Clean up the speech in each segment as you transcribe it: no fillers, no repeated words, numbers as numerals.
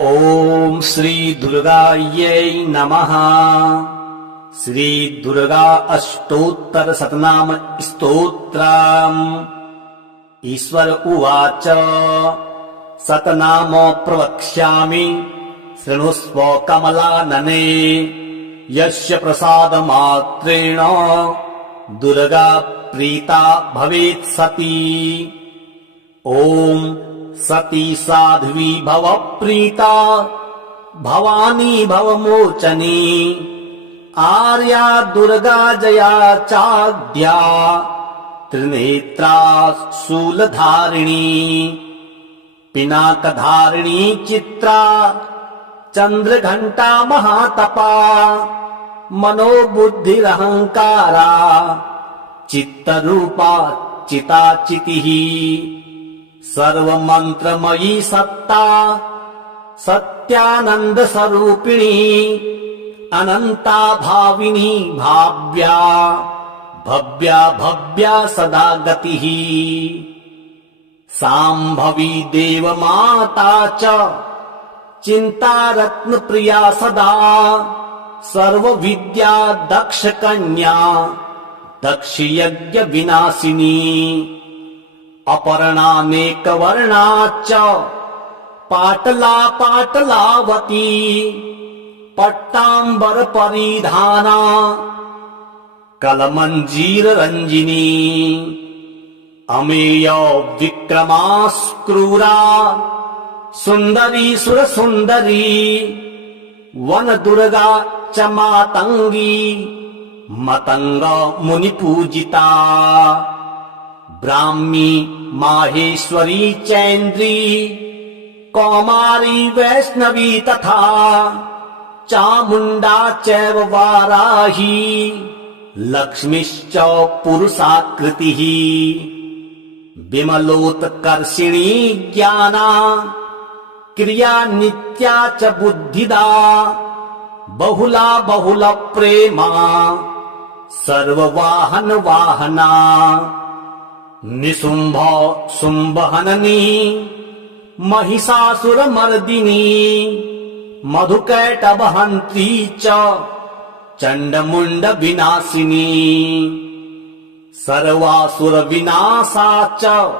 ॐ श्री दुर्गायै नमः। श्री दुर्गा अष्टोत्तर शतनाम स्तोत्रम्। ईश्वर उवाच शतनाम प्रवक्ष्यामि शृणुष्व कमलानने। यस्य प्रसादमात्रेण दुर्गा प्रीता भवेत् सती। ॐ सती साध्वी भव प्रीता भवानी भव मोचनी। आर्या दुर्गा जया चाद्या त्रिनेत्रा शूलधारिणी। पिनाकधारिणी चित्रा चंद्रघंटा महातपा। मनोबुद्धिरहंकारा चित्तरूपा चिताचितिः। सर्वमंत्रमयी सत्ता सत्यानंद स्वरूपिणी। अनंता भाविनी भाव्या भव्या भव्या सदा गतिः। सांभवी देवमाता च चिंता रत्न प्रिया सदा। सर्वविद्या दक्ष कन्या दक्ष यज्ञ विनाशिनी। अपर्णानेक वर्णा च पाटला पाटलावती। पट्टांबर परिधाना कलमंजीर रंजिनी। अमेय विक्रमा क्रूरा सुंदरी सुर सुंदरी। वन दुर्गा च मातंगी मतंग मुनि पूजिता। ब्राह्मी माहेश्वरी चैन्द्री कौमारी वैष्णवी तथा। चामुंडा चैव वाराही लक्ष्मीश्च पुरुषाकृतिः। विमलोत्कर्षिणी ज्ञाना क्रिया नित्या च बुद्धिदा। बहुला बहुल प्रेमा सर्ववाहन वाहना। निशुंभ शुंभहननी महिषासुर मर्दिनी। मधुकैटभहंत्री च चंडमुंड विनाशिनी। सर्वासुर विनाशा च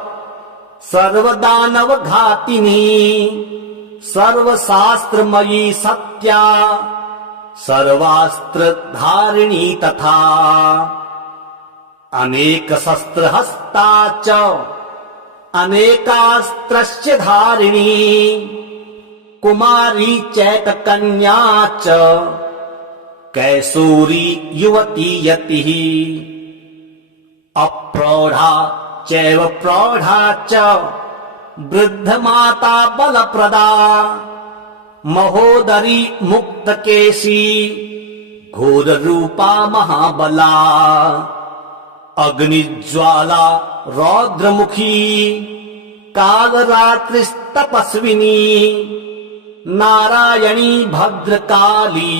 सर्वदानव घातिनी। सर्वशास्त्रमयी सत्या सर्वास्त्र धारिणी तथा। अनेक शस्त्र हस्ता च अनेकास्त्रस्य धारिणी। कुमारी चैत कन्या च कैशोरी युवती यतिः। अप्रौढ़ा चैव प्रौढ़ा च वृद्ध माता बलप्रदा। महोदरी मुक्तकेशी घोर रूपा महाबला। अग्निज्वाला रौद्रमुखी कालरात्रिस्तपस्विनी। नारायणी भद्रकाली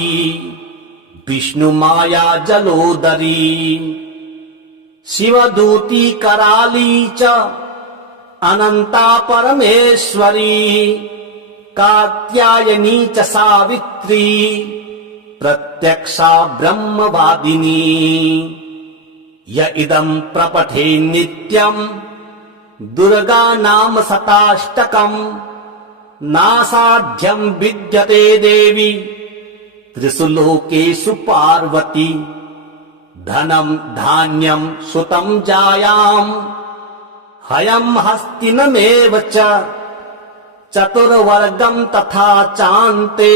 विष्णुमाया जलोदरी। शिवदूती कराली च अनंता परमेश्वरी। कात्यायनी च सावित्री प्रत्यक्षा ब्रह्मवादिनी। य इदं प्रपठे नित्यं दुर्गा नाम शताष्टकम्। नासाध्यं विद्यते देवी त्रिषु लोकेषु पार्वती। धनं धान्यं सुतं जायां हयं हस्तिनमेव च। चतुर्वर्गं तथा चान्ते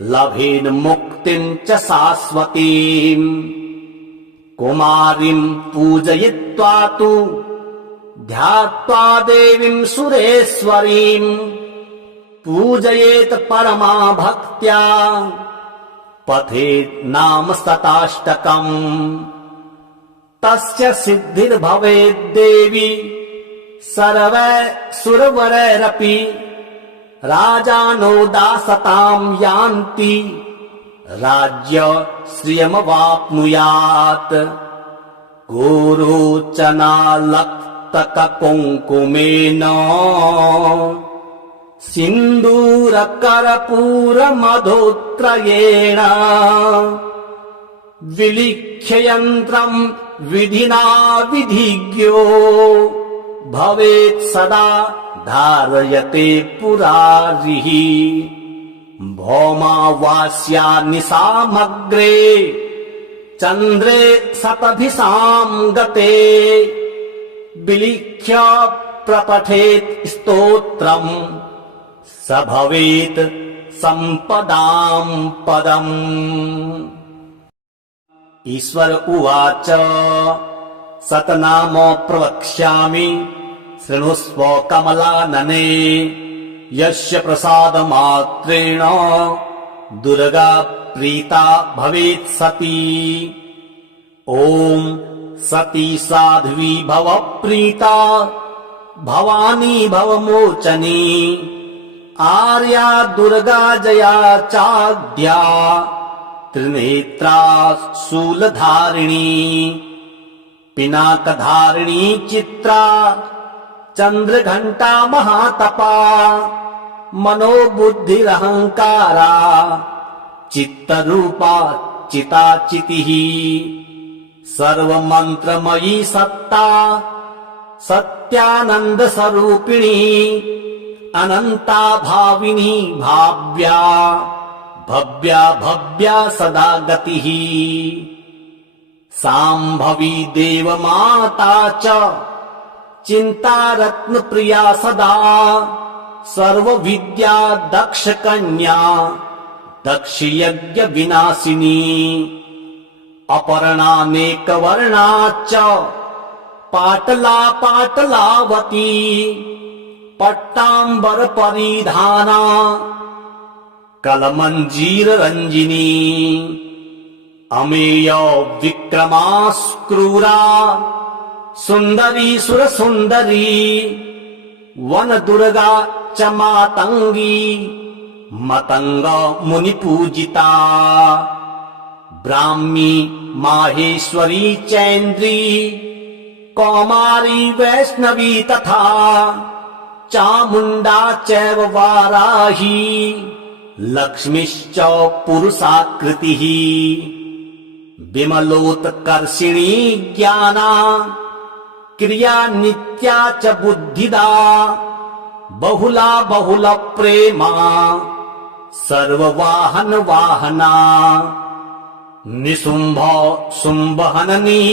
लभेन मुक्तिं च शाश्वतीम्। कुमारीं पूजयित्वा तु ध्यात्वा देवीं सुरेश्वरीं। पूजयेत परमा भक्त्या पठेत् नाम शताष्टकम्। तस्य सिद्धिर्भवेत् देवी सर्वैः राजानो दासतां यान्ति। राज्य श्रियमवाप्नुयात्। गोरोचना लक्तक कुङ्कुमेन सिन्दूरकर्पूरमधुत्रयेण विलिख्य यन्त्रम् विधिना विधिज्ञो भवेत् सदा धारयते पुरारिः भौमावास्या निशामग्रे चन्द्रे शतभिषाम् गते विलिख्य प्रपठेत् स्तोत्रम् स भवेत् सम्पदाम् पदम्। ईश्वर उवाच सतनाम प्रवक्ष्यामि शृणुष्व कमलानने यस्य प्रसादमात्रेण दुर्गा प्रीता भवेत् सती। ॐ सती साध्वी भव प्रीता भवानी भवमोचनी आर्या दुर्गा जया चाद्या त्रिनेत्रा शूलधारिणी पिनाकधारिणी चित्रा चन्द्रघण्टा महातपा मनोबुद्धिरहङ्कारा चित्तरूपा चिताचितिः सर्वमन्त्रमयी सत्ता सत्यानन्दस्वरूपिणी अनन्ता भाविनी भाव्या भव्या भव्या सदा गतिः शाम्भवी देवमाता च चिन्तारत्नप्रिया सदा सर्वविद्या दक्षकन्या दक्षयज्ञविनाशिनी अपर्णानेकवर्णा च पाटला पाटलावती पट्टाम्बरपरिधाना कलमञ्जीररञ्जिनी अमेय विक्रमास्क्रूरा सुन्दरी सुरसुन्दरी वनदुर्गा च मातङ्गी मतङ्ग मुनिपूजिता ब्राह्मी माहेश्वरी चैन्द्री कौमारी वैष्णवी तथा चामुण्डा चैव वाराही लक्ष्मीश्च पुरुषाकृतिः विमलोत्कर्षिणी ज्ञाना क्रिया नित्या च बुद्धिदा बहुला बहुल प्रेमा सर्ववाहन वाहना निशुम्भ शुम्भहननी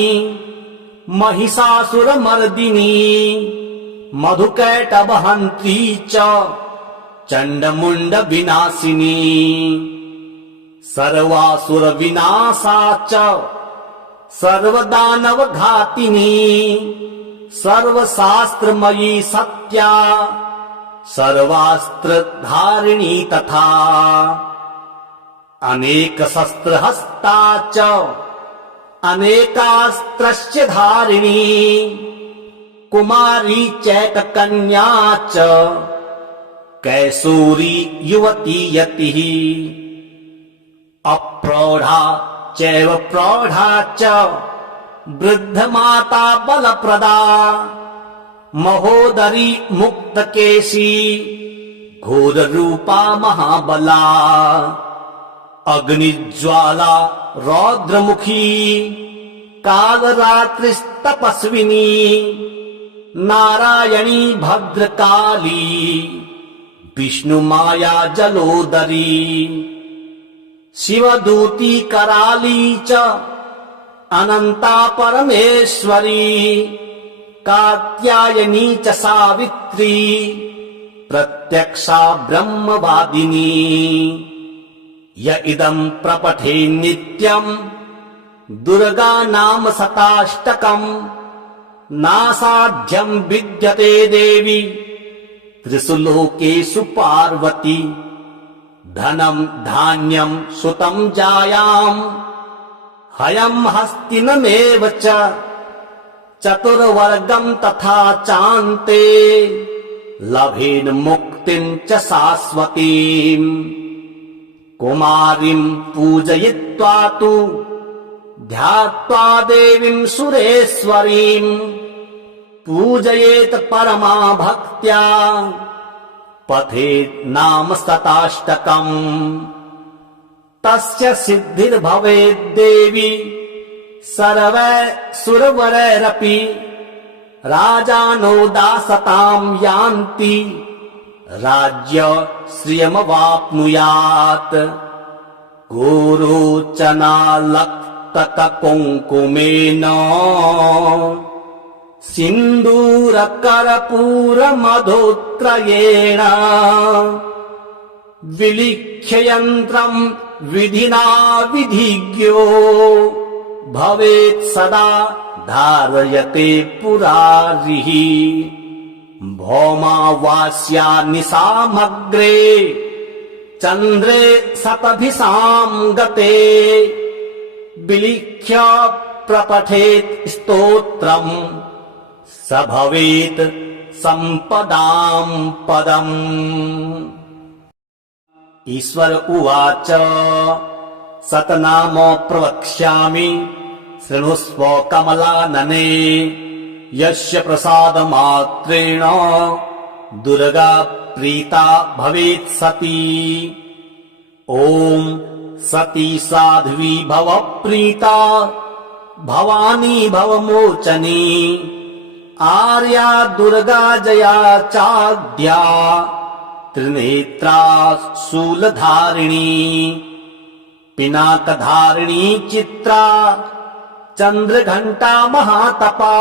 महिषासुरमर्दिनी मधुकैटभहन्त्री च चण्डमुण्ड विनाशिनी सर्वासुर विनाशा च सर्वदानवघातिनी सर्वशास्त्रमयी सत्या सर्वास्त्रधारिणी तथा अनेकशस्त्रहस्ता च अनेकास्त्रस्य धारिणी कुमारी चैककन्या च कैसूरी युवती यतिः अप्रौढा चैव प्रौढा च वृद्धमाता बलप्रदा महोदरी मुक्तकेशी घोररूपा महाबला अग्निज्वाला रौद्रमुखी कालरात्रिस्तपस्विनी नारायणी भद्रकाली विष्णुमाया जलोदरी शिवदूती कराली च अनंता परमेश्वरी कात्यायनी च सावित्री प्रत्यक्षा ब्रह्मवादिनी य इदं प्रपठे नित्यम् दुर्गा नाम शताष्टकम् नासाध्यं विद्यते देवी त्रिषु लोकेषु पार्वती धनं धान्यं सुतं जायाम् हयं हस्तिनमेव च चतुर्वर्गं तथा चान्ते लभेन मुक्तिं च शाश्वतीम् कुमारीं पूजयित्वा तु ध्यात्वा देवीं सुरेश्वरीं पूजयेत परमा भक्त्या पठेत् नाम शताष्टकम् तस्य सिद्धिर्भवेत् देवी सर्वैः राजानो दासताम् यान्ति राज्य श्रियमवाप्नुयात् गोरोचनालक्तककुङ्कुमेन सिन्दूरकर्पूरमधुत्रयेण विलिख्य यन्त्रम् विधिना विधिज्ञो भवेत् सदा धारयते पुरारिः भौमावास्या निशामग्रे चन्द्रे शतभिसाम् गते विलिख्य प्रपठेत् स्तोत्रम् स भवेत् सम्पदाम् पदम्। ईश्वर उवाच शतनाम प्रवक्ष्यामि शृणुष्व कमलानने यस्य प्रसादमात्रेण दुर्गा प्रीता भवेत् सती। ॐ सती साध्वी भव प्रीता भवानी भवमोचनी आर्या दुर्गा जया चाद्या त्रिनेत्रा शूलधारिणी पिनाकधारिणी चित्रा चन्द्रघण्टा महातपा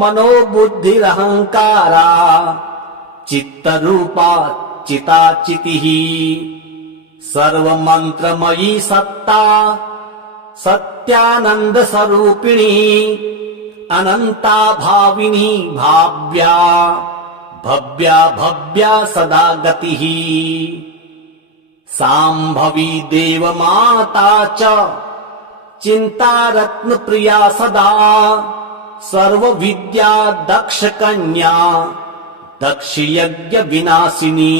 मनोबुद्धिरहङ्कारा चित्तरूपा चिताचितिः सर्वमन्त्रमयी सत्ता सत्यानन्दस्वरूपिणी अनन्ता भाविनी भाव्या भव्या भव्या सदा गतिः साम्भवी देवमाता च चिन्तारत्नप्रिया सदा सर्वविद्या दक्षकन्या दक्षयज्ञविनाशिनी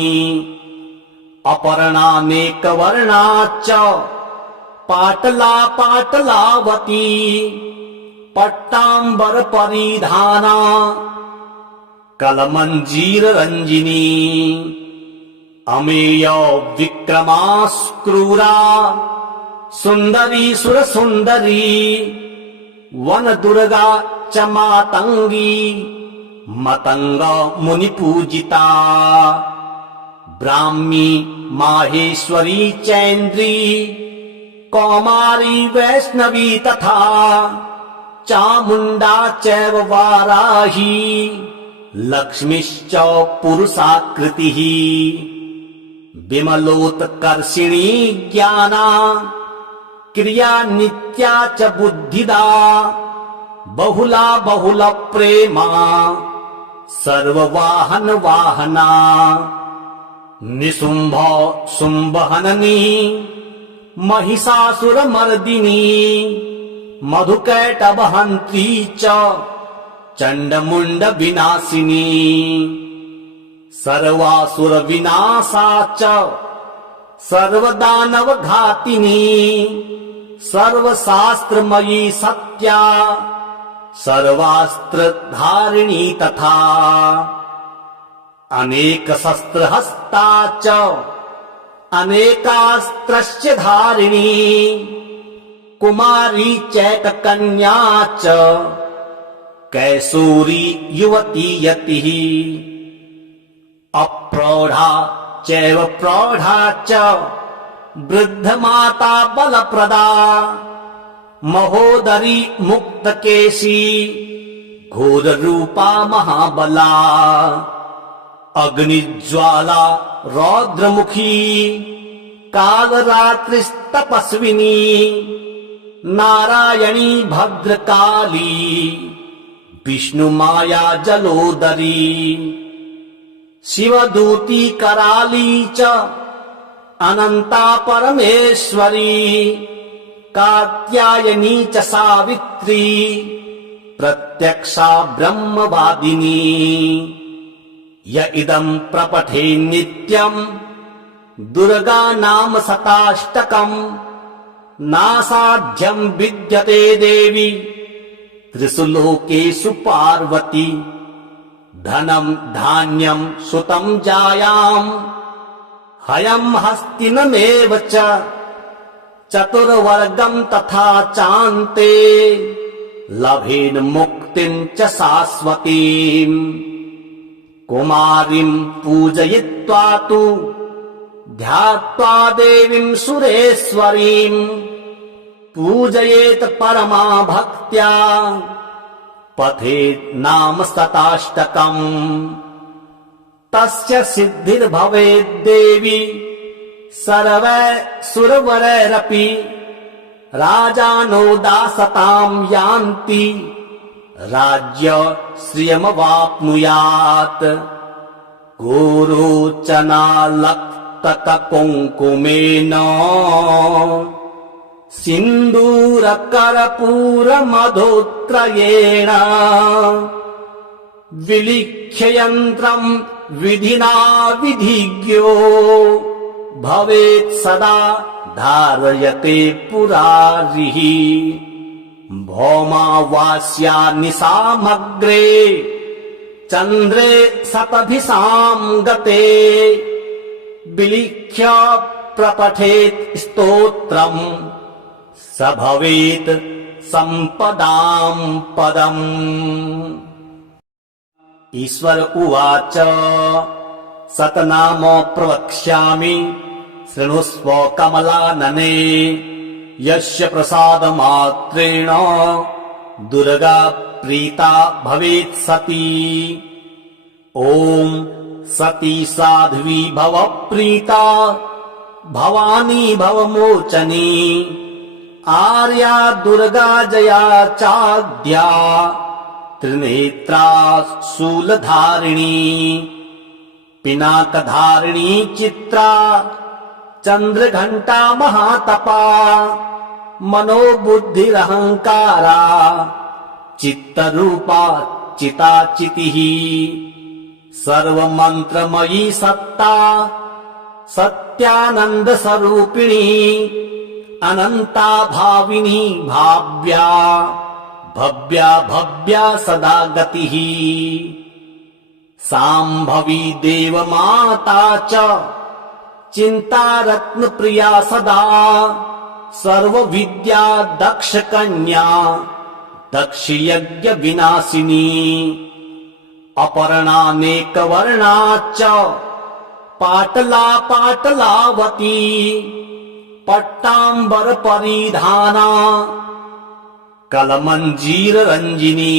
अपर्णानेकवर्णा च पाटला पाटलावती पट्टाम्बरपरिधाना कलमञ्जीररञ्जिनी अमेय विक्रमास्क्रूरा सुन्दरी सुरसुन्दरी वनदुर्गा च मातङ्गी मतङ्ग मुनिपूजिता ब्राह्मी माहेश्वरी चैन्द्री कौमारी वैष्णवी तथा चामुण्डा चैव वाराही लक्ष्मीश्च पुरुषाकृतिः विमलोत्कर्षिणी ज्ञाना क्रिया नित्या च बुद्धिदा बहुला बहुल प्रेमा सर्ववाहन वाहना निशुम्भ शुम्भहननी महिषासुरमर्दिनी मधुकैटभहन्त्री च चण्डमुण्ड विनाशिनी सर्वासुर विनाशा च सर्वदानव घातिनी सर्वशास्त्रमयी सत्या सर्वास्त्रधारिणी तथा अनेक शस्त्रहस्ता च अनेकास्त्रस्य धारिणी कुमारी चैककन्या च कैसूरी युवती यतिः अप्रौढा चैव प्रौढा च वृद्धमाता बलप्रदा महोदरी मुक्तकेशी घोररूपा महाबला अग्निज्वाला रौद्रमुखी कालरात्रिस्तपस्विनी नारायणी भद्रकाली विष्णुमाया जलोदरी शिवदूती कराली च अनंता परमेश्वरी कात्यायनी च सावित्री प्रत्यक्षा ब्रह्मवादिनी य इदं प्रपठे नित्यम् दुर्गा नाम शताष्टकम् नासाध्यं विद्यते देवी त्रिषु लोकेषु पार्वती धनं धान्यं सुतं जायाम् हयं हस्तिनमेव च चतुर्वर्गं तथा चान्ते लभेन मुक्तिं च शाश्वतीम् कुमारीं पूजयित्वा तु ध्यात्वा देवीं सुरेश्वरीं पूजयेत परमा भक्त्या पठेत् नाम शताष्टकम् तस्य सिद्धिर्भवेत् देवी सर्वैः राजानो दासतां यान्ति राज्य श्रियमवाप्नुयात् गोरोचनालक्तककुङ्कुमेन सिन्दूरकर्पूरमधुत्रयेण विलिख्य यन्त्रम् विधिना विधिज्ञो भवेत् सदा धारयते पुरारिः भौमावास्या निशामग्रे चन्द्रे शतभिषां गते विलिख्य प्रपठेत् स्तोत्रम् स भवेत् सम्पदां पदम्। ईश्वर उवाच शतनाम प्रवक्ष्यामि शृणुष्व कमलानने यस्य प्रसादमात्रेण दुर्गा प्रीता भवेत् सती। ॐ सती साध्वी भव प्रीता भवानी भवमोचनी आर्या दुर्गा जया चाद्या त्रिनेत्रा शूलधारिणी पिनाकधारिणी चित्रा चन्द्रघण्टा महातपा मनोबुद्धिरहङ्कारा चित्तरूपा चिताचितिः सर्वमन्त्रमयी सत्ता सत्यानन्दस्वरूपिणी अनन्ता भाविनी भाव्या भव्या भव्या सदा गतिः साम्भवी देवमाता च चिन्तारत्नप्रिया सदा सर्वविद्या दक्षकन्या दक्षयज्ञ विनाशिनी अपर्णानेकवर्णा च पाटला पाटलावती पट्टाम्बर परिधाना कलमञ्जीर रञ्जिनी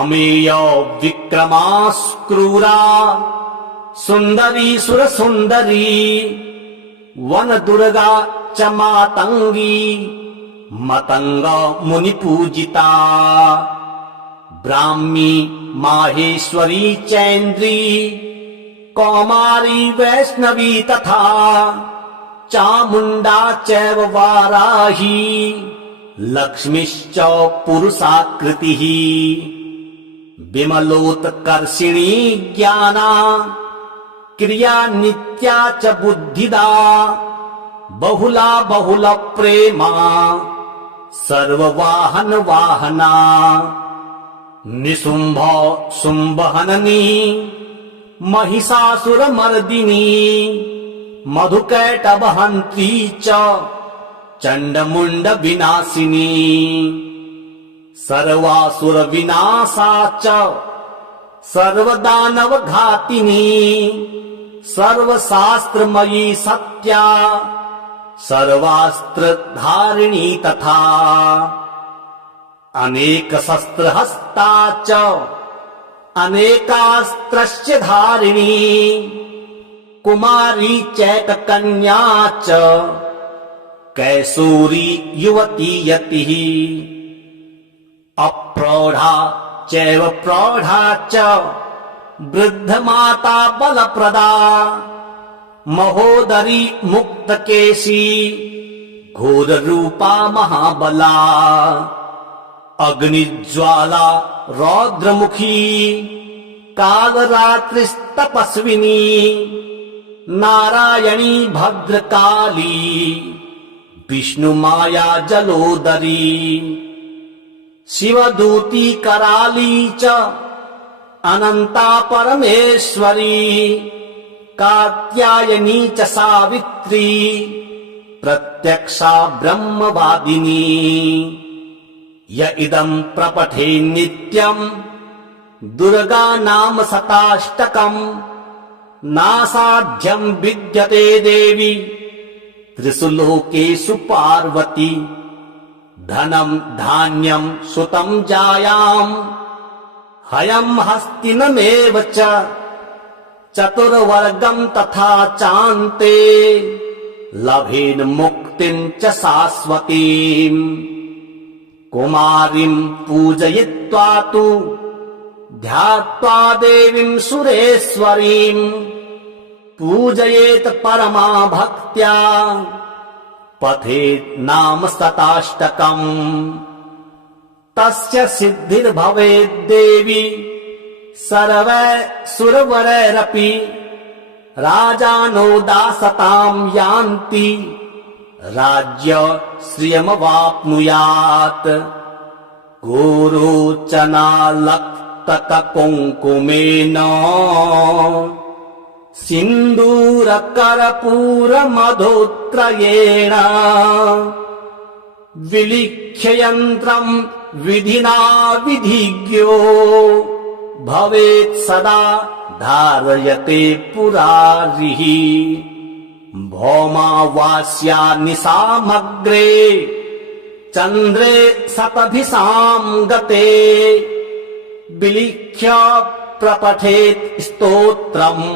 अमेय विक्रमास्क्रूरा सुन्दरी सुरसुन्दरी वन दुर्गा च मातङ्गी मतंग मुनिपूजिता ब्राह्मी माहेश्वरी चैन्द्री कौमारी वैष्णवी तथा चामुण्डा चैव वाराही लक्ष्मीश्च पुरुषाकृतिः विमलोत्कर्षिणी ज्ञाना क्रिया नित्या च बुद्धिदा बहुला बहुल प्रेमा सर्ववाहन वाहना निशुम्भ शुम्भहननी महिषासुरमर्दिनी मधुकैटभहन्त्री च चण्डमुण्ड विनाशिनी सर्वासुर विनाशा च सर्वदानव घातिनी सर्वशास्त्रमयी सत्या सर्वास्त्रधारिणी तथा अनेक शस्त्रहस्ता च अनेकास्त्रस्य धारिणी कुमारी चैककन्या च कैसूरी युवती यतिः अप्रौढा चैव प्रौढा च वृद्धमाता बलप्रदा महोदरी मुक्तकेशी घोररूपा महाबला अग्निज्वाला रौद्रमुखी कालरात्रिस्तपस्विनी नारायणी भद्रकाली विष्णुमाया जलोदरी शिवदूती कराली च अनंता परमेश्वरी कात्यायनी च सावित्री प्रत्यक्षा ब्रह्मवादिनी य इदं प्रपठे नित्यं दुर्गा नाम शताष्टकं नासाध्यं विद्यते देवी त्रिषु लोकेषु पार्वती धनं धान्यं सुतं जायां हयं हस्तिनमेव च चतुर्वर्गं तथा चान्ते लभेन मुक्तिं च शाश्वतीम् कुमारीं पूजयित्वा तु ध्यात्वा देवीं सुरेश्वरीं पूजयेत परमा भक्त्या पठेत् नाम शताष्टकम् तस्य सिद्धिर्भवेत् देवी सर्वैः राजानो दासतां यान्ति राज्य श्रियमवाप्नुयात् गोरोचनालक्तककुङ्कुमेन सिन्दूरकर्पूरमधुत्रयेण विलिख्य यन्त्रं विधिना विधिज्ञो भवेत् सदा धारयते पुरारिः भौमावास्या निशामग्रे चन्द्रे शतभिषां गते विलिख्य प्रपठेत् स्तोत्रम्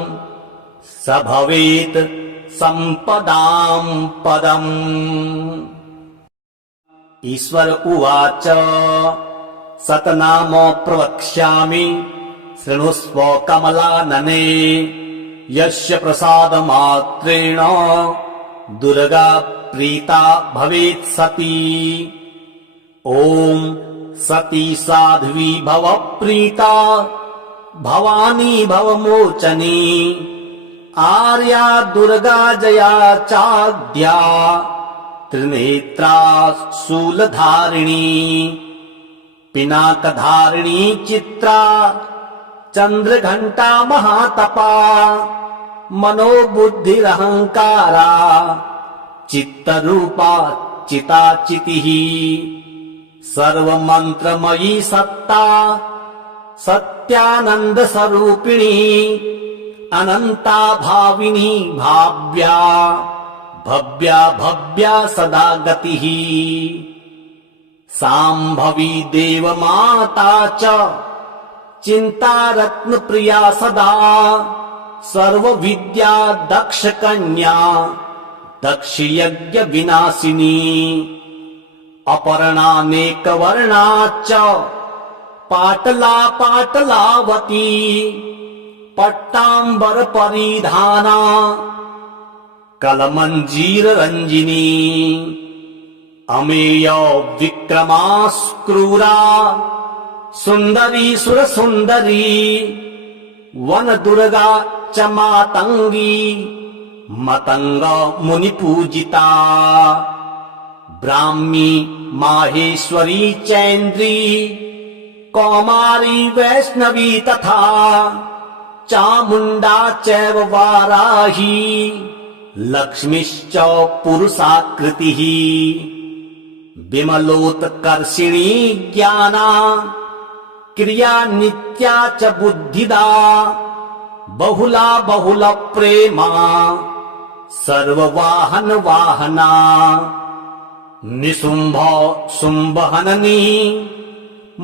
स भवेत् सम्पदां पदम्। ईश्वर उवाच शतनाम प्रवक्ष्यामि शृणुष्व कमलानने यस्य प्रसादमात्रेण दुर्गा प्रीता भवेत् सती ॐ सती साध्वी भव प्रीता भवानी भवमोचनी आर्या दुर्गा जया चाद्या त्रिनेत्रा शूलधारिणी पिनाकधारिणी चित्रा चंद्रघंटा महातपा मनोबुद्धिरहंकारा चित्तरूपा चिताचितिः सर्वमंत्रमयी सत्ता सत्यानंद स्वरूपिणी अनंता भाविनी भाव्या भव्या भव्या सदा गतिः सांभवी देवमाता च चिंता रत्न प्रिया सदा सर्व विद्या दक्ष कन्या दक्ष यज्ञ विनाशिनी अपर्णानेक वर्णा च पाटला पाटलावती पट्टांबर परिधाना कलमंजीर रंजिनी अमेय विक्रमास्क्रूरा सुंदरी सुर सुंदरी वन दुर्गा च मातंगी मतंग मुनि पूजिता ब्राह्मी माहेश्वरी चैन्द्री कौमारी वैष्णवी तथा चामुंडा चैव वाराही लक्ष्मीश्च पुरुषाकृतिः विमलोत्कर्षिणी ज्ञाना क्रिया नित्या च बुद्धिदा बहुला बहुल प्रेमा सर्ववाहन वाहना निशुंभ शुंभहननी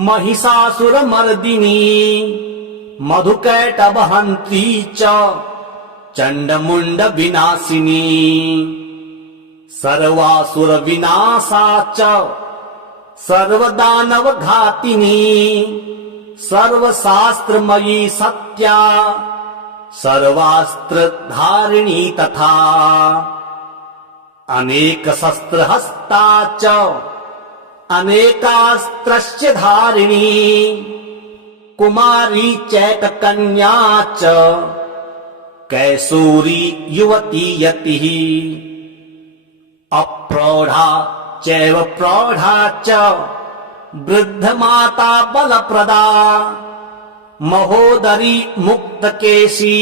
महिषासुरमर्दिनी मधुकैटभहन्त्री च चंडमुंड विनाशिनी सर्वासुर विनाशा च सर्वदानव घातिनी सर्वशास्त्रमयी सत्या सर्वास्त्र धारिणी तथा अनेक शस्त्र हस्ता च अनेकास्त्रस्य धारिणी कुमारी चैक कन्या च कैसूरी युवती यतिः अप्रौढ़ा चैव प्रौढ़ा च वृद्ध माता बलप्रदा महोदरी मुक्तकेशी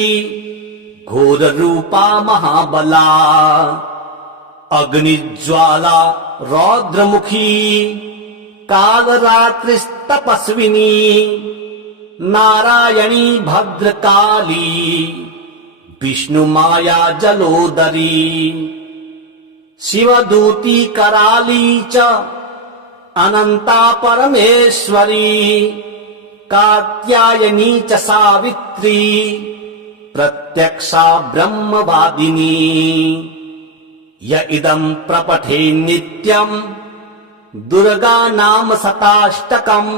घोर रूपा महाबला अग्निज्वाला रौद्रमुखी कालरात्रिस्तपस्विनी नारायणी भद्रकाली विष्णुमाया जलोदरी शिवदूती कराली च अनंता परमेश्वरी कात्यायनी च सावित्री प्रत्यक्षा ब्रह्मवादिनी य इदं प्रपठे नित्यं दुर्गा नाम शताष्टकम्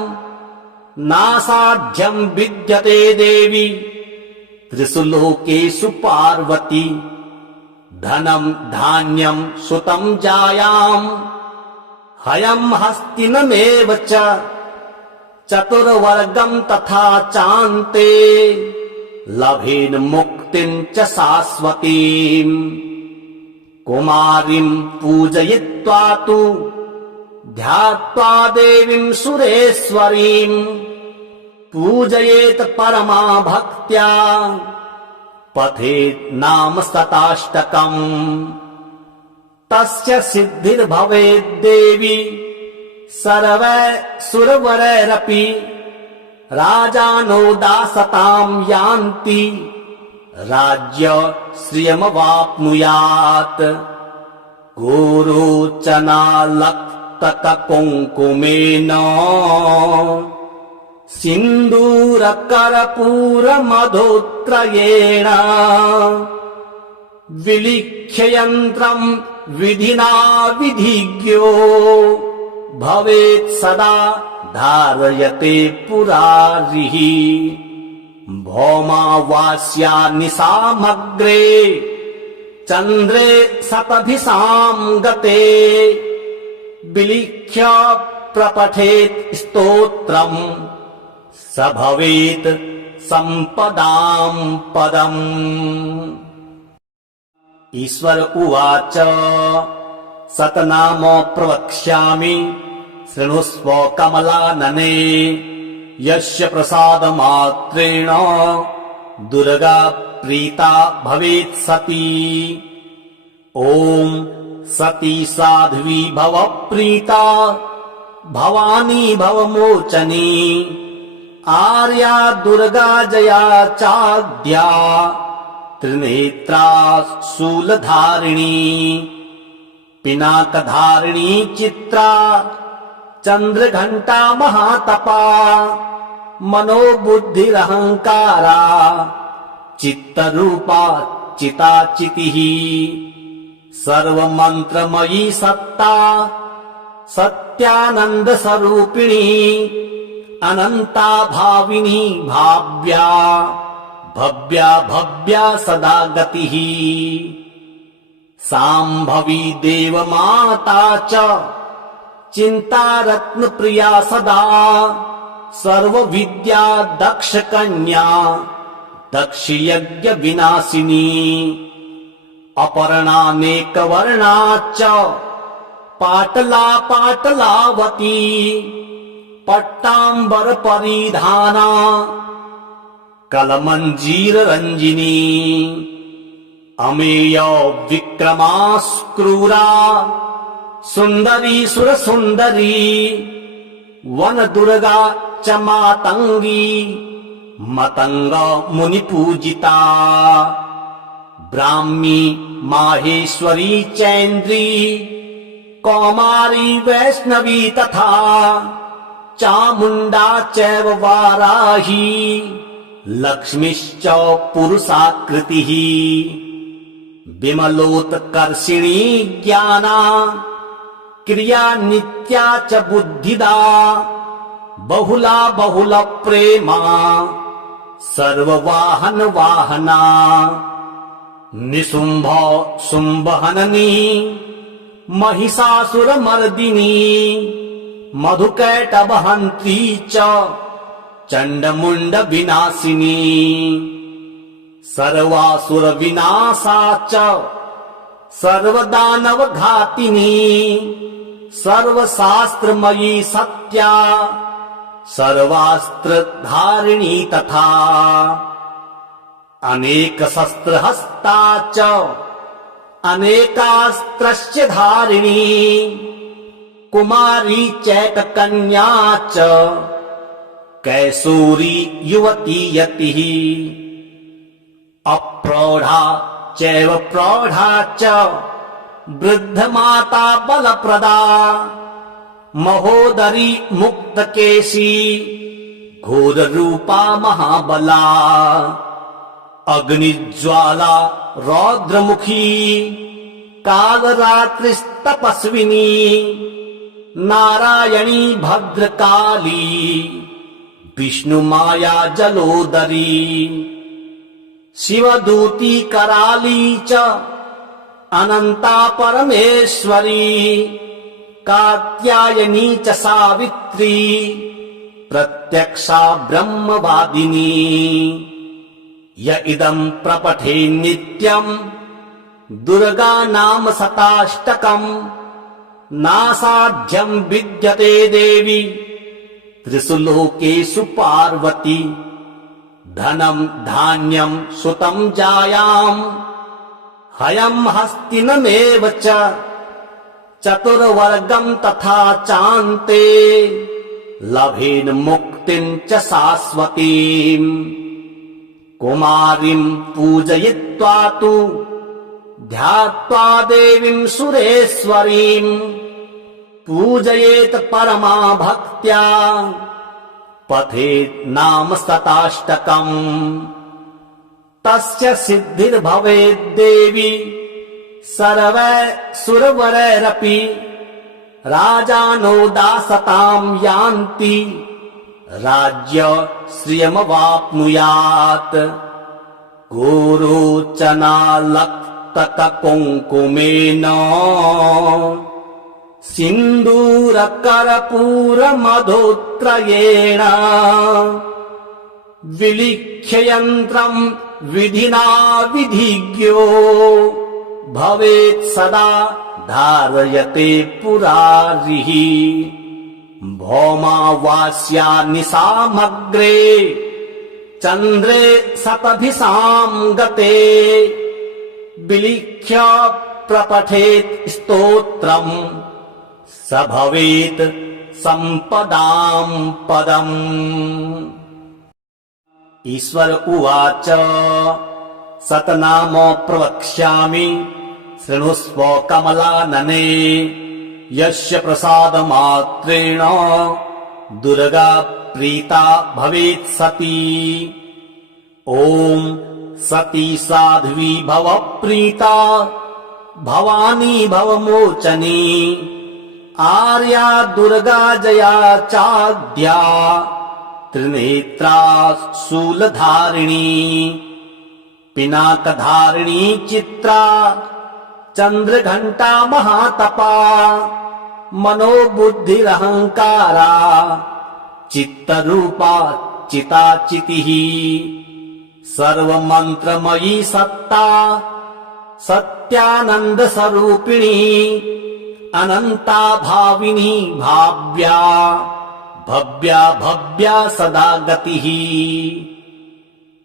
नासाध्यं विद्यते देवी त्रिषु लोकेषु पार्वती धनं धान्यं सुतं जायाम् हयं हस्तिनमेव च चतुर्वर्गं तथा चान्ते लभेन मुक्तिं च शाश्वतीम् कुमारीं पूजयित्वा तु ध्यात्वा देवीं सुरेश्वरीं पूजयेत परमा भक्त्या पठेत् नाम शताष्टकम् तस्य सिद्धिर्भवेत् देवी सर्वैः राजानो दासतां यान्ति राज्य श्रियमवाप्नुयात् गोरोचनालक्तककुङ्कुमेन सिन्दूरकर्पूरमधुत्रयेण विलिख्य यन्त्रं विधिना विधिज्ञो भवेत् सदा धारयते पुरारिः भौमावास्या निशामग्रे चन्द्रे शतभिसां गते विलिख्य प्रपठेत् स्तोत्रम् स भवेत् सम्पदां पदम्। ईश्वर उवाच शतनाम प्रवक्ष्यामि शृणुष्व कमलानने यस्य प्रसादमात्रेण दुर्गा प्रीता भवेत् सती ॐ सती साध्वी भव प्रीता भवानी भवमोचनी आर्या दुर्गा जया चाद्या त्रिनेत्रा शूलधारिणी पिनाकधारिणी चित्रा चंद्रघंटा महातपा मनोबुद्धिरहंकारा चित्तरूपा चिताचितिः सर्वमंत्रमयी सत्ता सत्यानंद स्वरूपिणी अनंता भाविनी भाव्या भव्या भव्या सदा गतिः सांभवी देवमाता च चिंता रत्न प्रिया सदा सर्व विद्या दक्ष कन्या दक्ष यज्ञ विनाशिनी अपर्णानेक वर्णा च पाटला पाटलावती पट्टांबर परिधाना कलमंजीर रंजिनी अमेय विक्रमास्क्रूरा सुंदरी सुर सुंदरी वन दुर्गा च मातंगी मतंग मुनि पूजिता ब्राह्मी माहेश्वरी चैन्द्री कौमारी वैष्णवी तथा चामुंडा चैव वाराही लक्ष्मीश्च पुरुषाकृतिः विमलोत्कर्षिणी ज्ञाना क्रिया नित्या च बुद्धिदा बहुला बहुल प्रेमा सर्ववाहन वाहना निशुंभ शुंभहननी महिषासुरमर्दिनी मधुकैटभहन्त्री च चंडमुंड विनाशिनी सर्वासुर विनाशा च सर्वदानव घातिनी सर्वशास्त्रमयी सत्या सर्वास्त्रधारिणी तथा अनेकशस्त्रहस्ता च अनेकास्त्रस्य धारिणी कुमारी चैककन्या च कैशोरी युवती यतिः अप्रौढा चैव प्रौढा च वृद्धमाता बलप्रदा महोदरी मुक्तकेशी घोररूपा महाबला अग्निज्वाला रौद्रमुखी कालरात्रिस्तपस्विनी नारायणी भद्रकाली विष्णुमाया जलोदरी शिवदूती कराली च अनंता परमेश्वरी कात्यायनी च सावित्री प्रत्यक्षा ब्रह्मवादिनी य इदं प्रपठे नित्यम् दुर्गा नाम शताष्टकम् नासाध्यं विद्यते देवी त्रिषु लोकेषु पार्वती धनं धान्यं सुतं जायाम् हयं हस्तिनमेव च चतुर्वर्गं तथा चान्ते लभेन मुक्तिं च शाश्वतीम् कुमारीं पूजयित्वा तु ध्यात्वा देवीं सुरेश्वरीं पूजयेत परमा भक्त्या पठेत् नाम शताष्टकम् तस्य सिद्धिर्भवेत् देवी सर्वैः राजानो दासतां यान्ति राज्य श्रियमवाप्नुयात् गोरोचनालक्तककुङ्कुमेन सिन्दूरकर्पूरमधोत्रयेण विलिख्य यन्त्रम् विधिना विधिज्ञो भवेत् सदा धारयते पुरारिः भौमावास्या निशामग्रे चन्द्रे शतभिषां गते विलिख्य प्रपठेत् स्तोत्रम् स भवेत् सम्पदां पदम्। ईश्वर उवाच शतनाम प्रवक्ष्यामि शृणुष्व कमलानने यस्य प्रसादमात्रेण दुर्गा प्रीता भवेत् सती ॐ सती साध्वी भव प्रीता भवानी भवमोचनी आर्या दुर्गा जया चाद्या त्रिनेत्रा शूलधारिणी पिनाकधारिणी चित्रा चंद्रघंटा महातपा मनोबुद्धिरहंकारा चित्तरूपा चिताचितिः सर्वमंत्रमयी सत्ता सत्यानंद स्वरूपिणी अनंता भाविनी भाव्या भव्या भव्या सदा गतिः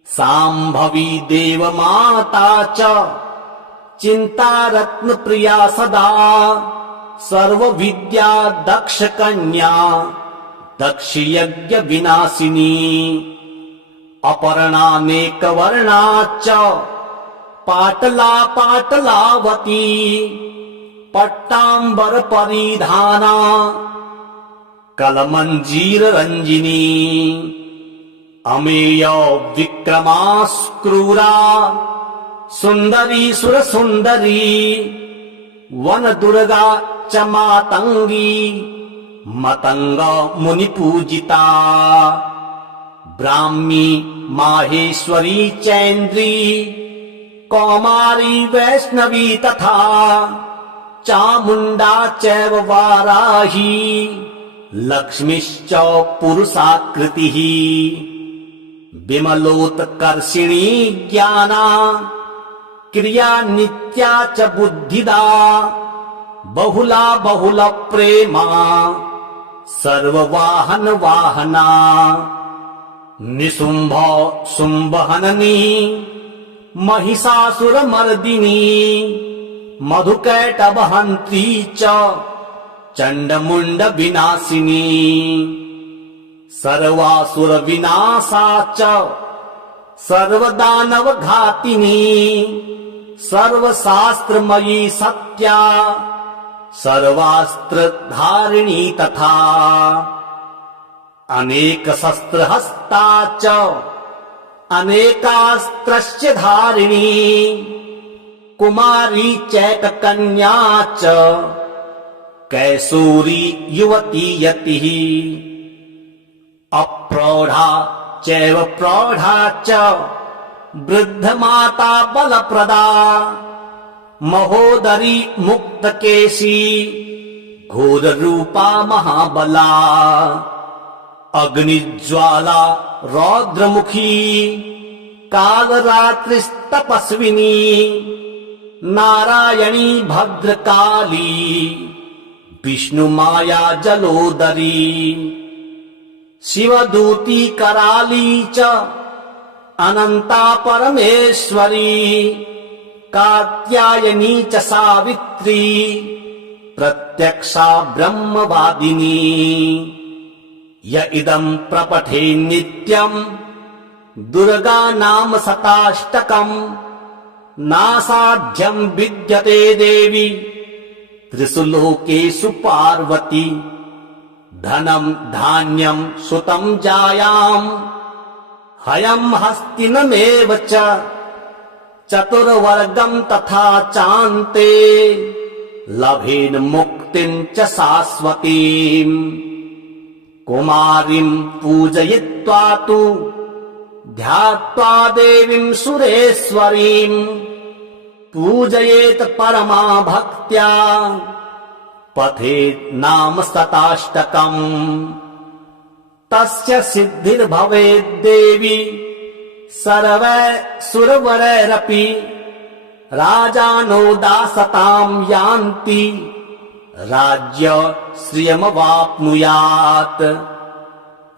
सांभवी देवमाता च चिंता रत्न प्रिया सदा सर्व विद्या दक्ष कन्या दक्ष यज्ञ विनाशिनी अपर्णानेक वर्णा च पाटला पाटलावती पट्टांबर परिधाना कलमंजीर रंजिनी अमेय विक्रमास्क्रूरा सुंदरी सुर सुंदरी वन दुर्गा च मातंगी मतंग मुनि पूजिता ब्राह्मी माहेश्वरी चैन्द्री कौमारी वैष्णवी तथा चामुंडा चैव वाराही लक्ष्मीश्च पुरुषाकृतिः विमलोत्कर्षिणी ज्ञाना क्रिया नित्या च बुद्धिदा बहुला बहुल प्रेमा सर्ववाहन वाहना निशुंभ शुंभहननी महिषासुरमर्दिनी मधुकैटभहन्त्री च चण्डमुण्ड विनाशिनी सर्वासुर विनाशा च सर्वदानव घातिनी सर्वशास्त्रमयी सत्या सर्वास्त्रधारिणी तथा अनेक शस्त्रहस्ता च अनेकास्त्रस्य धारिणी कुमारी चैककन्या च कैसूरी युवती यतिः अप्रौढा चैव प्रौढा च वृद्धमाता बलप्रदा महोदरी मुक्तकेशी घोररूपा महाबला अग्निज्वाला रौद्रमुखी कालरात्रिस्तपस्विनी नारायणी भद्रकाली विष्णुमाया जलोदरी शिवदूती कराली च अनंता परमेश्वरी कात्यायनी च सावित्री प्रत्यक्षा ब्रह्मवादिनी य इदं प्रपठे नित्यं दुर्गा नाम शताष्टकं नासाध्यं विद्यते देवी त्रिषु लोकेषु पार्वती धनं धान्यं सुतं जायां हयं हस्तिनमेव च चतुर्वर्गं तथा चान्ते लभेन मुक्तिं च शाश्वतीम् कुमारीं पूजयित्वा तु ध्यात्वा देवीं सुरेश्वरीं पूजयेत परमा भक्त्या पठेत् नाम शताष्टकम् तस्य सिद्धिर्भवेत् देवी सर्वैः राजानो दासतां यान्ति राज्य श्रियमवाप्नुयात्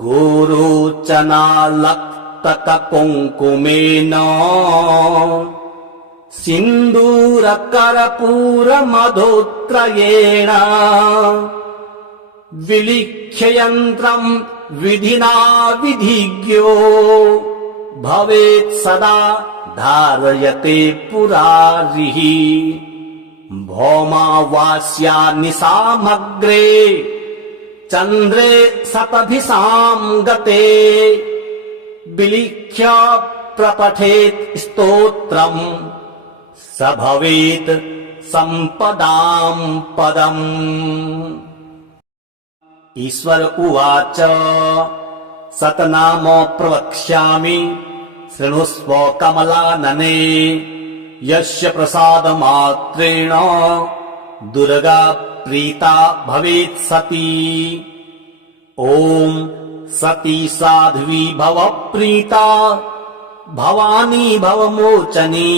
गोरोचनालक्तककुङ्कुमेन सिन्दूरकर्पूरमधुत्रयेण विलिख्य यन्त्रं विधिना विधिज्ञो भवेत् सदा धारयते पुरारिः भौमावास्या निशामग्रे चन्द्रे शतभिषां गते विलिख्य प्रपठेत् स्तोत्रम् स भवेत् सम्पदां पदम्। ईश्वर उवाच शतनाम प्रवक्ष्यामि शृणुष्व कमलानने यस्य प्रसादमात्रेण दुर्गा प्रीता भवेत् सती ॐ सती साध्वी भव प्रीता भवानी भवमोचनी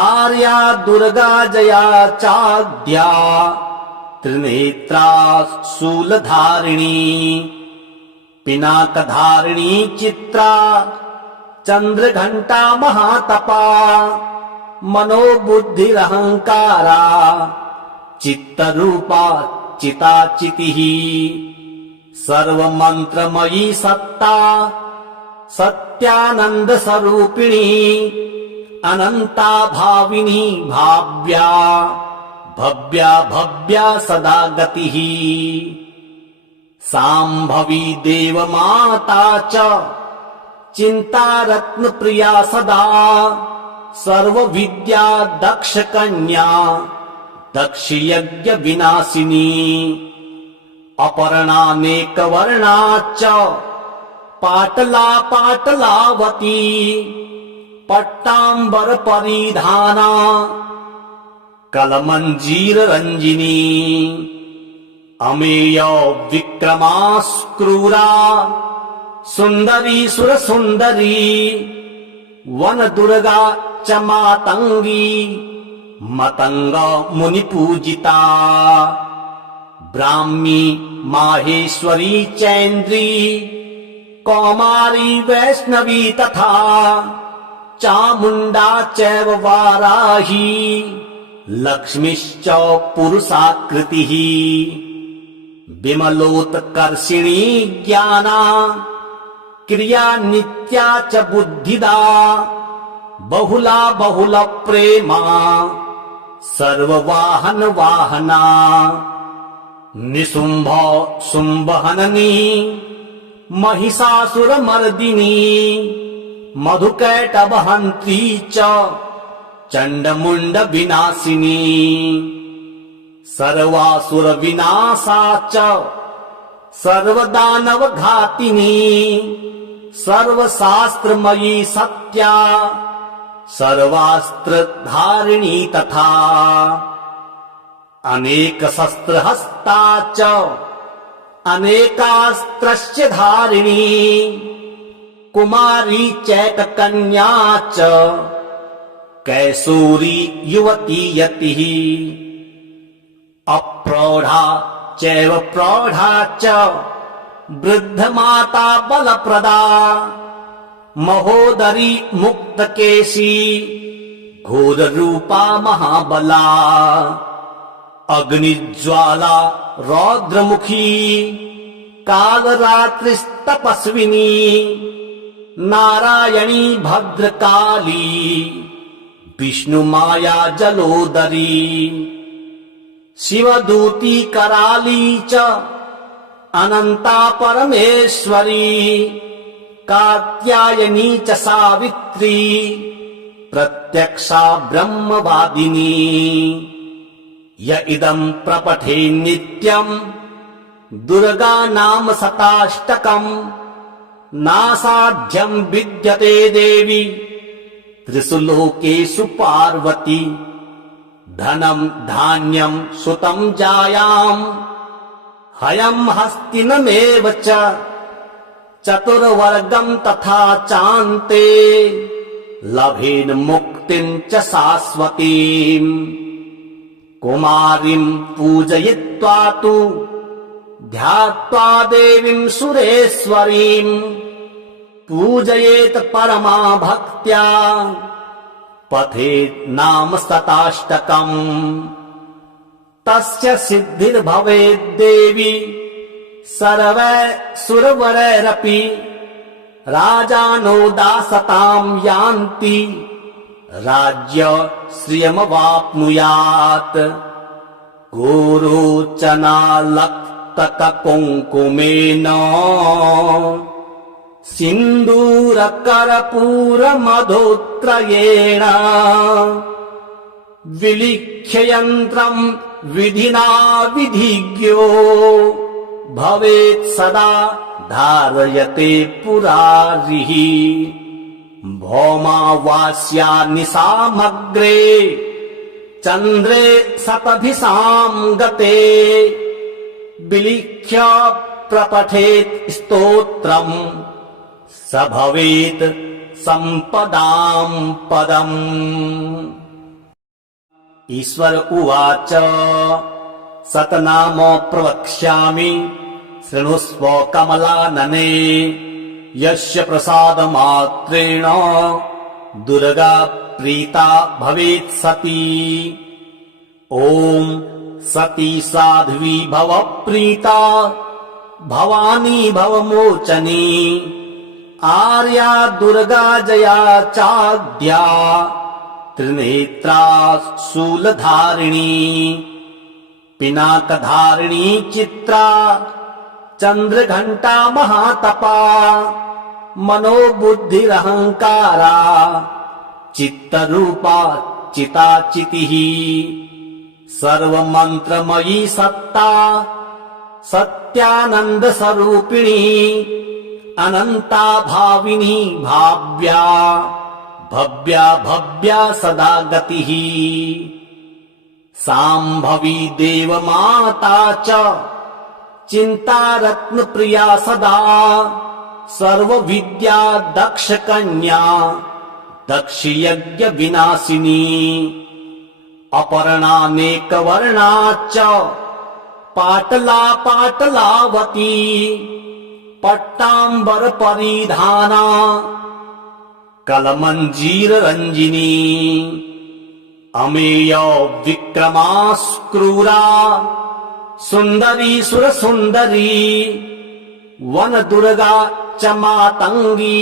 आर्या दुर्गा जया चाद्या त्रिनेत्रा शूलधारिणी पिनाकधारिणी चित्रा चंद्रघंटा महातपा मनोबुद्धिरहंकारा चित्तरूपा चिताचितिः सर्वमंत्रमयी सत्ता सत्यानंद स्वरूपिणी अनंता भाविनी भाव्या भव्या भव्या सदा गतिः सांभवी देवमाता च चिंता रत्न प्रिया सदा सर्व विद्या दक्ष कन्या दक्ष यज्ञ विनाशिनी अपर्णानेक वर्णा च पाटला पाटलावती पट्टांबर परिधाना कलमंजीर रंजिनी अमेय विक्रमास्क्रूरा सुंदरी सुर सुंदरी वन दुर्गा च मातंगी मतंग मुनि पूजिता ब्राह्मी माहेश्वरी चैन्द्री कौमारी वैष्णवी तथा चामुण्डा चैव वाराही लक्ष्मीश्च पुरुषाकृतिः विमलोत्कर्षिणी ज्ञाना क्रिया नित्या च बुद्धिदा बहुला बहुल प्रेमा सर्ववाहन वाहना निशुंभ शुंभहननी महिषासुरमर्दिनी मधुकैटभहन्त्री च चण्डमुण्ड विनाशिनी सर्वासुर विनाशा च सर्वदानव घातिनी सर्वशास्त्रमयी सत्या सर्वास्त्र धारिणी तथा अनेक शस्त्र हस्ता च अनेकास्त्रस्य धारिणी कुमारी चैक कन्या च कैसूरी युवती यतिः अप्रौढ़ा चैव प्रौढ़ा च वृद्ध माता बलप्रदा महोदरी मुक्तकेशी घोर रूपा महाबला अग्निज्वाला रौद्रमुखी कालरात्रिस्तपस्विनी नारायणी भद्रकाली विष्णुमाया जलोदरी शिवदूती कराली च अनंता परमेश्वरी कात्यायनी च सावित्री प्रत्यक्षा ब्रह्मवादिनी य इदं प्रपठे नित्यं दुर्गा नाम शताष्टकम् नासाध्यं विद्यते देवी त्रिषु लोकेषु पार्वती धनं धान्यं सुतं जायां हयं हस्तिनमेव च चतुर्वर्गं तथा चान्ते लभेन मुक्तिं च शाश्वतीम् कुमारीं पूजयित्वा तु ध्यात्वा देवीं सुरेश्वरीं पूजयेत परमा भक्त्या पठेत् नाम शताष्टकम् तस्य सिद्धिर्भवेत् देवी सर्वैः राजानो दासतां यान्ति राज्य श्रियमवाप्नुयात् गोरोचनालक्तककुङ्कुमेन सिन्दूरकर्पूरमधुत्रयेण विलिख्य यन्त्रं विधिना विधिज्ञो भवेत् सदा धारयते पुरारिः भौमावास्या निशामग्रे चन्द्रे शतभिषां गते विलिख्य प्रपठेत् स्तोत्रम् स भवेत् सम्पदां पदम्। ईश्वर उवाच शतनाम प्रवक्ष्यामि शृणुष्व कमलानने यस्य प्रसादमात्रेण दुर्गा प्रीता भवेत् सती ॐ सती साध्वी भव प्रीता भवानी भवमोचनी आर्या दुर्गा जया चाद्या त्रिनेत्रा शूलधारिणी पिनाकधारिणी चित्रा चंद्रघंटा महातपा मनोबुद्धिरहंकारा चित्तरूपा चिताचितिः सर्वमंत्रमयी सत्ता सत्यानंद स्वरूपिणी अनंता भाविनी भाव्या भव्या भव्या सदा गतिः सांभवी देवमाता च चिंता रत्न प्रिया सदा सर्व विद्या दक्ष कन्या दक्ष यज्ञ विनाशिनी अपर्णानेक वर्णा च पाटला पाटलावती पट्टांबर परिधाना कलमंजीर रंजिनी अमेय विक्रमा क्रूरा सुंदरी सुर सुंदरी वन दुर्गा च मातंगी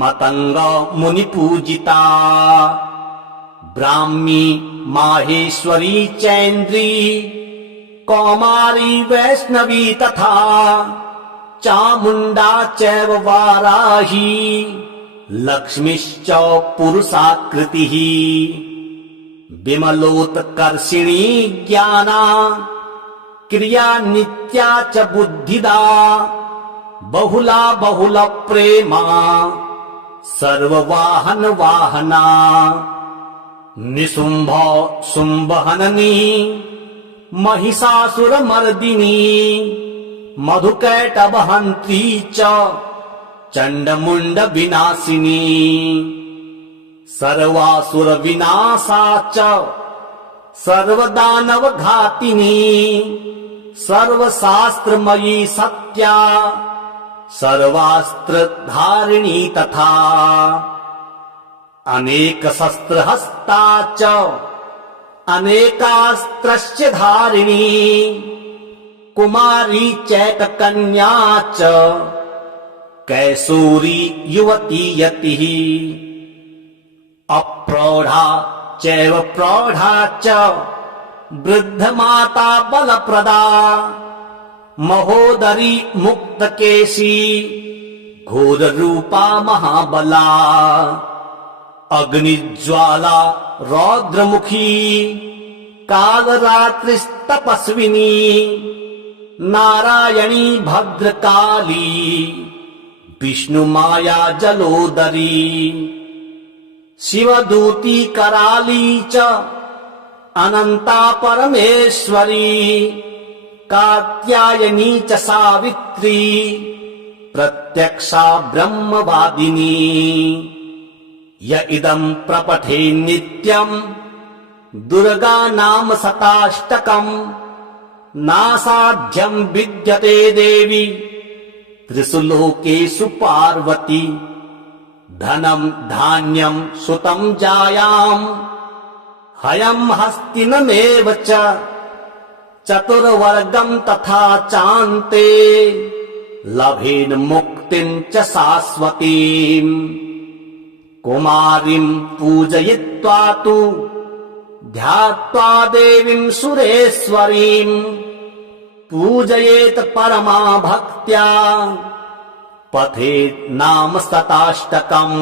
मतंग मुनि पूजिता ब्राह्मी माहेश्वरी चैन्द्री कौमारी वैष्णवी तथा चामुंडा चैव वाराही लक्ष्मीश्च पुरुषाकृतिः विमलोत्कर्षिणी ज्ञाना क्रिया नित्या च बुद्धिदा बहुला बहुल प्रेमा सर्ववाहन वाहना निशुंभ शुंभहननी महिषासुरमर्दिनी मधुकैटभहन्त्री च चण्डमुण्ड विनाशिनी सर्वासुर विनाशा च सर्वदानव घातिनी सर्वशास्त्रमयी सत्या सर्वास्त्र धारिणी तथा अनेक शस्त्र हस्ता च अनेकास्त्रस्य धारिणी कुमारी चैक कन्या च कैसूरी युवती यतिः अप्रौढ़ा चैव प्रौढ़ा च वृद्ध माता बलप्रदा महोदरी मुक्तकेशी घोर रूपा महाबला अग्निज्वाला रौद्रमुखी कालरात्रिस्तपस्विनी नारायणी भद्रकाली विष्णुमाया जलोदरी शिवदूती कराली च अनंता परमेश्वरी कात्यायनी च सावित्री प्रत्यक्षा ब्रह्मवादिनी य इदं प्रपठे नित्यं दुर्गा नाम शताष्टकम् नासाध्यं विद्यते देवी त्रिषु लोकेषु पार्वती धनं धान्यं सुतं जायाम् हयं हस्तिनमेव च चतुर्वर्गं तथा चान्ते लभेन मुक्तिं च शाश्वतीम् कुमारीं पूजयित्वा तु ध्यात्वा देवीं सुरेश्वरीं पूजयेत परमा भक्त्या पठेत् नाम शताष्टकम्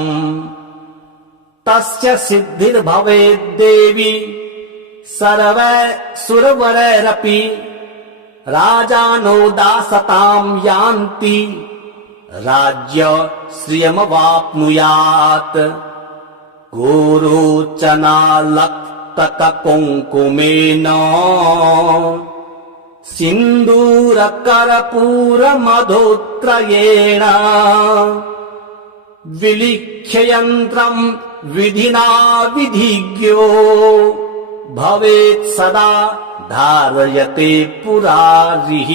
तस्य सिद्धिर्भवेत् देवी सर्वैः राजानो दासतां यान्ति राज्य श्रियमवाप्नुयात् गोरोचनालक्तक कुङ्कुमेन सिन्दूरकर्पूरमधोत्रयेण विलिख्य यन्त्रम् विधिना विधिज्ञो भवेत् सदा धारयते पुरारिः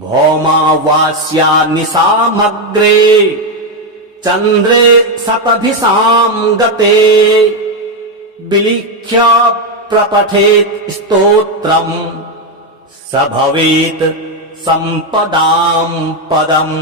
भौमावास्या निशामग्रे चन्द्रे शतभिषां गते विलिख्य प्रपठेत् स्तोत्रम् स भवेत् सम्पदां पदम्।